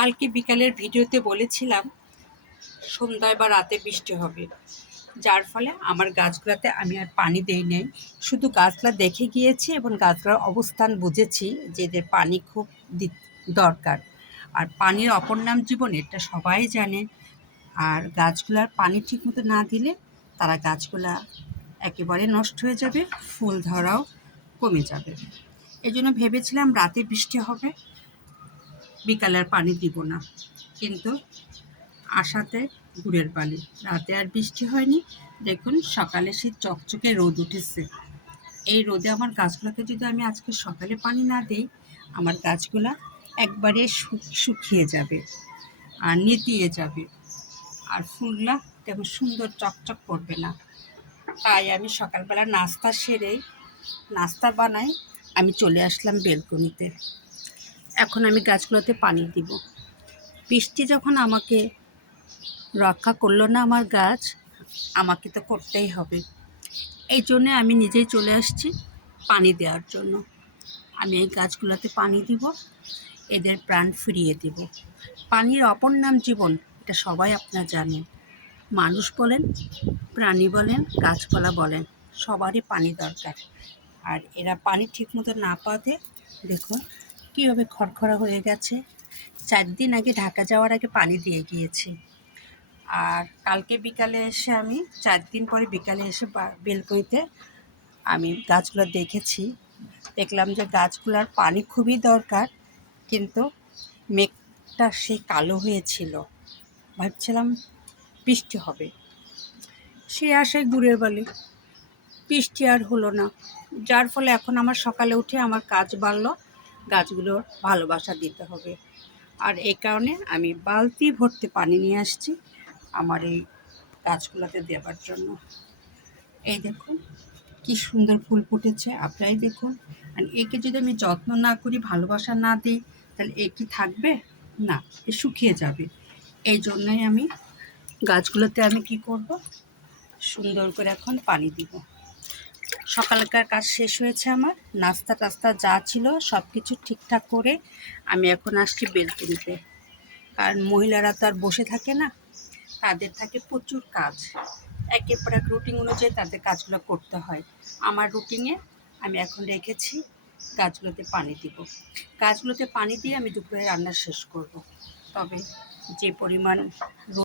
কালকে বিকালের ভিডিওতে বলেছিলাম সন্ধ্যায় বা রাতে বৃষ্টি হবে, যার ফলে আমার গাছগুলোতে আমি আর পানি দেই নাই। শুধু গাছগুলো দেখে গিয়েছি এবং গাছগুলোর অবস্থান বুঝেছি যে এদের পানি খুব দরকার। আর পানির অপর নাম জীবন, এটা সবাই জানে। আর গাছগুলার পানি ঠিকমতো না দিলে তারা গাছগুলা একেবারে নষ্ট হয়ে যাবে, ফুল ধরাও কমে যাবে। এই জন্য ভেবেছিলাম রাতে বৃষ্টি হবে, বিকালে আর পানি দিব না, কিন্তু আশাতে গুড়ের পানি। রাতে আর বৃষ্টি হয়নি। দেখুন সকালে সেই চকচকে রোদ উঠেছে। এই রোদে আমার গাছগুলোকে যদি আমি আজকে সকালে পানি না দিই, আমার গাছগুলা একবারে শুকিয়ে যাবে আর নেতিয়ে যাবে, আর ফুলগুলা তেমন সুন্দর চকচক করবে না। তাই আমি সকালবেলা নাস্তা বানাই আমি চলে আসলাম বেলকনিতে। এখন আমি গাছগুলোতে পানি দিব। বৃষ্টি যখন আমাকে রক্ষা করলো না আমার গাছ, আমাকে তো করতেই হবে। এই জন্যে আমি নিজেই চলে আসছি পানি দেওয়ার জন্য। আমি এই গাছগুলোতে পানি দিব, এদের প্রাণ ফিরিয়ে দেব। পানির অপর নাম জীবন, এটা সবাই আপনারা জানেন। মানুষ বলেন, প্রাণী বলেন, গাছপালা বলেন, সবারই পানি দরকার। আর এরা পানি ঠিকমতো না পাওয়াতে দেখুন কীভাবে খড়খড়া হয়ে গেছে। 4 দিন আগে ঢাকা যাওয়ার আগে পানি দিয়ে গিয়েছি। আর কালকে বিকালে এসে আমি 4 দিন পরে বিকালে এসে বেলকনিতে আমি গাছগুলো দেখলাম যে গাছগুলোর পানি খুবই দরকার, কিন্তু মেঘটা সেই কালো হয়েছিল। ভাবছিলাম বৃষ্টি হবে, সে আশায় গুড়ের বালি। বৃষ্টি আর হলো না, যার ফলে এখন আমার সকালে উঠে আমার কাজ বাড়লো, গাছগুলোর ভালোবাসা দিতে হবে। আর এই কারণে আমি বালতি ভর্তি পানি নিয়ে আসছি আমার এই গাছগুলোতে দেওয়ার জন্য। এই দেখুন কি সুন্দর ফুল ফুটেছে, আপনারাই দেখুন। আর একে যদি আমি যত্ন না করি, ভালোবাসা না দিই, তাহলে এ কি থাকবে? না, এ শুকিয়ে যাবে। এই জন্যই আমি গাছগুলোতে আমি কি করব, সুন্দর করে এখন পানি দিব। সকালকার কাজ শেষ হয়েছে আমার, নাস্তা টাস্তা যা ছিল সব কিছু ঠিকঠাক করে আমি এখন আসছি বেলকনিতে। কারণ মহিলারা তো আর বসে থাকে না, তাদের থাকে প্রচুর কাজ। একের পর এক রুটিন অনুযায়ী তাদের কাজগুলো করতে হয়। আমার রুটিনে আমি এখন রেখেছি গাছগুলোতে পানি দিব। গাছগুলোতে পানি দিয়ে আমি দুপুরে রান্না শেষ করব। তবে যে পরিমাণ